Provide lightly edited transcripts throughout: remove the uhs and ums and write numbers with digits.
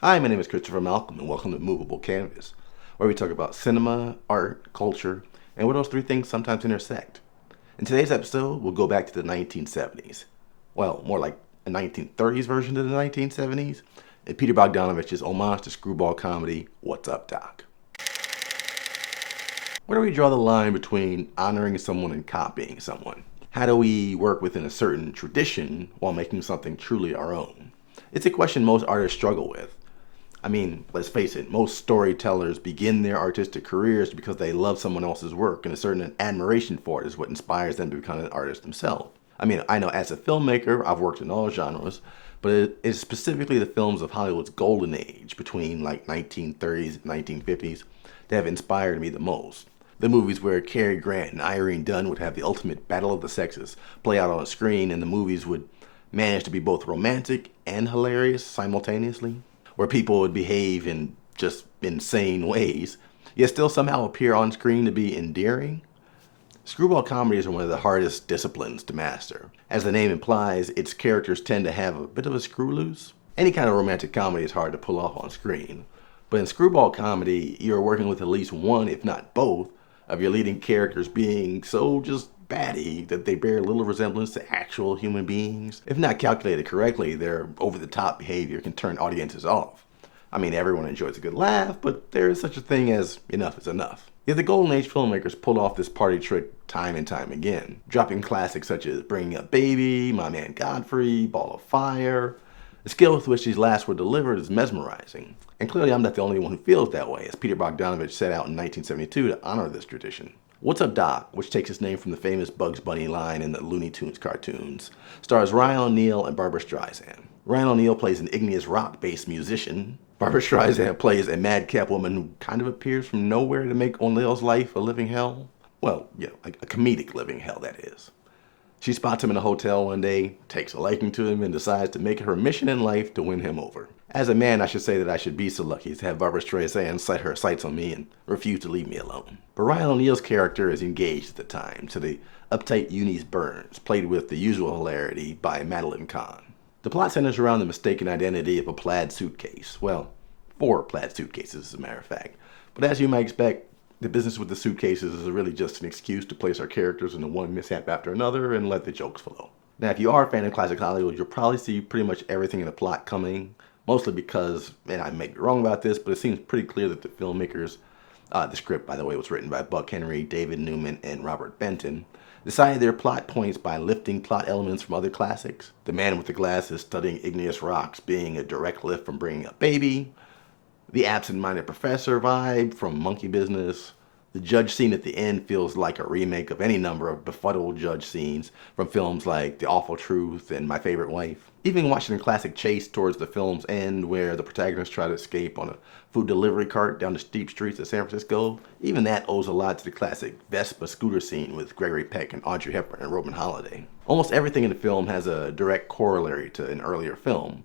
Hi, my name is Christopher Malcolm, and welcome to Movable Canvas, where we talk about cinema, art, culture, and where those three things sometimes intersect. In today's episode, we'll go back to the 1970s. Well, more like a 1930s version of the 1970s, and Peter Bogdanovich's homage to screwball comedy, What's Up, Doc? Where do we draw the line between honoring someone and copying someone? How do we work within a certain tradition while making something truly our own? It's a question most artists struggle with. I mean, let's face it, most storytellers begin their artistic careers because they love someone else's work, and a certain admiration for it is what inspires them to become an artist themselves. I mean, I know as a filmmaker, I've worked in all genres, but it is specifically the films of Hollywood's golden age between like 1930s and 1950s that have inspired me the most. The movies where Cary Grant and Irene Dunne would have the ultimate battle of the sexes play out on a screen, and the movies would manage to be both romantic and hilarious simultaneously, where people would behave in just insane ways, yet still somehow appear on screen to be endearing. Screwball comedies are one of the hardest disciplines to master. As the name implies, its characters tend to have a bit of a screw loose. Any kind of romantic comedy is hard to pull off on screen, but in screwball comedy, you're working with at least one, if not both, of your leading characters being so just batty that they bear little resemblance to actual human beings. If not calculated correctly, their over-the-top behavior can turn audiences off. I mean, everyone enjoys a good laugh, but there is such a thing as enough is enough. Yet the Golden Age filmmakers pulled off this party trick time and time again, dropping classics such as Bringing Up Baby, My Man Godfrey, Ball of Fire. The skill with which these last were delivered is mesmerizing. And clearly I'm not the only one who feels that way, as Peter Bogdanovich set out in 1972 to honor this tradition. What's Up, Doc, which takes its name from the famous Bugs Bunny line in the Looney Tunes cartoons, stars Ryan O'Neal and Barbra Streisand. Ryan O'Neal plays an igneous rock-based musician. Barbra Streisand plays a madcap woman who kind of appears from nowhere to make O'Neal's life a living hell. Well, a comedic living hell, that is. She spots him in a hotel one day, takes a liking to him, and decides to make it her mission in life to win him over. As a man, I should say that I should be so lucky to have Barbra Streisand set her sights on me and refuse to leave me alone. But Ryan O'Neal's character is engaged at the time to the uptight Eunice Burns, played with the usual hilarity by Madeline Kahn. The plot centers around the mistaken identity of a plaid suitcase. Well, 4 plaid suitcases, as a matter of fact. But as you might expect, the business with the suitcases is really just an excuse to place our characters into one mishap after another and let the jokes flow. Now, if you are a fan of classic Hollywood, you'll probably see pretty much everything in the plot coming, mostly because, and I may be wrong about this, but it seems pretty clear that the filmmakers, the script, by the way, was written by Buck Henry, David Newman, and Robert Benton, decided their plot points by lifting plot elements from other classics. The Man with the Glasses studying igneous rocks being a direct lift from Bringing Up Baby, the absent-minded professor vibe from Monkey Business. The judge scene at the end feels like a remake of any number of befuddled judge scenes from films like The Awful Truth and My Favorite Wife. Even watching the classic chase towards the film's end where the protagonists try to escape on a food delivery cart down the steep streets of San Francisco, even that owes a lot to the classic Vespa scooter scene with Gregory Peck and Audrey Hepburn and Robin Holliday. Almost everything in the film has a direct corollary to an earlier film,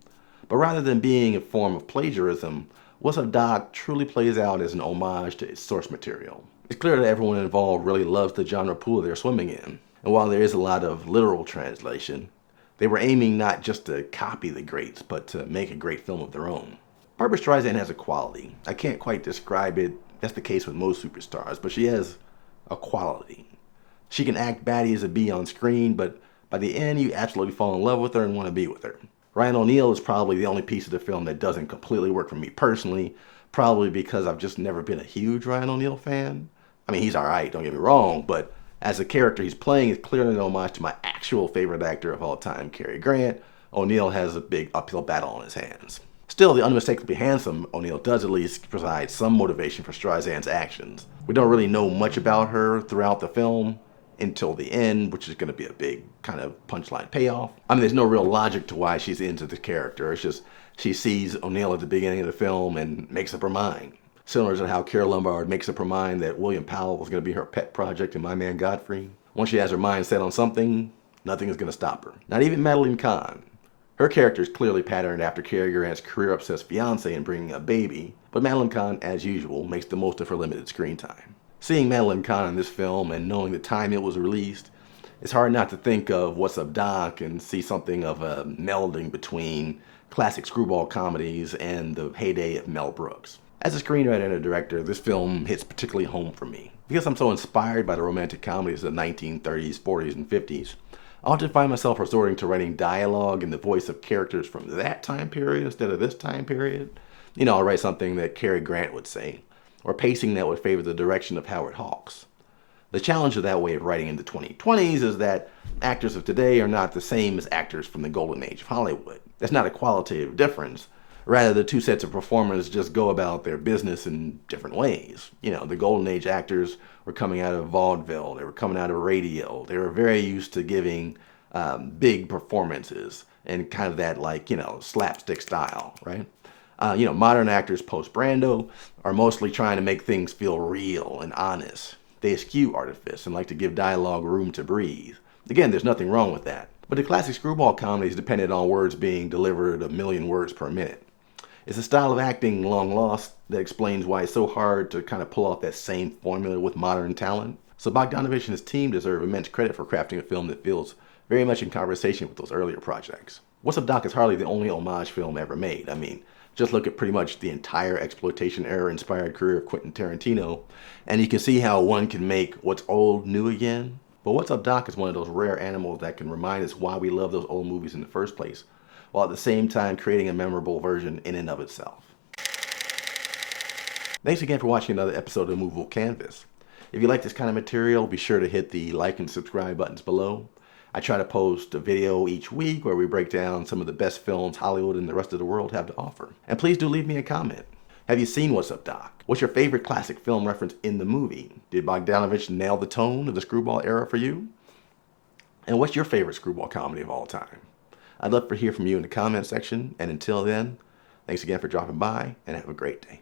but rather than being a form of plagiarism, What's Up, Doc truly plays out as an homage to its source material. It's clear that everyone involved really loves the genre pool they're swimming in, and while there is a lot of literal translation, they were aiming not just to copy the greats, but to make a great film of their own. Barbra Streisand has a quality. I can't quite describe it. That's the case with most superstars, but she has a quality. She can act batty as a bee on screen, but by the end, you absolutely fall in love with her and want to be with her. Ryan O'Neal is probably the only piece of the film that doesn't completely work for me personally, probably because I've just never been a huge Ryan O'Neal fan. I mean, he's alright, don't get me wrong, but as the character he's playing is clearly an homage to my actual favorite actor of all time, Cary Grant. O'Neal has a big uphill battle on his hands. Still, the unmistakably handsome O'Neal does at least provide some motivation for Streisand's actions. We don't really know much about her throughout the film until the end, which is going to be a big kind of punchline payoff. I mean, there's no real logic to why she's into the character. It's just she sees O'Neal at the beginning of the film and makes up her mind. Similar to how Carole Lombard makes up her mind that William Powell was going to be her pet project in My Man Godfrey. Once she has her mind set on something, nothing is going to stop her. Not even Madeline Kahn. Her character is clearly patterned after Cary Grant's career-obsessed fiancé in Bringing Up Baby, but Madeline Kahn, as usual, makes the most of her limited screen time. Seeing Madeline Kahn in this film and knowing the time it was released, it's hard not to think of What's Up, Doc and see something of a melding between classic screwball comedies and the heyday of Mel Brooks. As a screenwriter and a director, this film hits particularly home for me. Because I'm so inspired by the romantic comedies of the 1930s, 40s, and 50s, I often find myself resorting to writing dialogue in the voice of characters from that time period instead of this time period. I'll write something that Cary Grant would say, or pacing that would favor the direction of Howard Hawks. The challenge of that way of writing in the 2020s is that actors of today are not the same as actors from the golden age of Hollywood. That's not a qualitative difference. Rather, the two sets of performers just go about their business in different ways. The golden age actors were coming out of vaudeville, they were coming out of radio, they were very used to giving big performances and kind of that slapstick style, right? Modern actors post-Brando are mostly trying to make things feel real and honest. They eschew artifice and like to give dialogue room to breathe. Again, there's nothing wrong with that. But the classic screwball comedies depended on words being delivered 1,000,000 words per minute. It's a style of acting long lost that explains why it's so hard to kind of pull off that same formula with modern talent. So Bogdanovich and his team deserve immense credit for crafting a film that feels very much in conversation with those earlier projects. What's Up Doc is hardly the only homage film ever made. Just look at pretty much the entire exploitation era inspired career of Quentin Tarantino, and you can see how one can make what's old new again. But What's Up Doc is one of those rare animals that can remind us why we love those old movies in the first place, while at the same time creating a memorable version in and of itself. Thanks again for watching another episode of Movable Canvas. If you like this kind of material, be sure to hit the like and subscribe buttons below. I try to post a video each week where we break down some of the best films Hollywood and the rest of the world have to offer. And please do leave me a comment. Have you seen What's Up, Doc? What's your favorite classic film reference in the movie? Did Bogdanovich nail the tone of the screwball era for you? And what's your favorite screwball comedy of all time? I'd love to hear from you in the comment section. And until then, thanks again for dropping by and have a great day.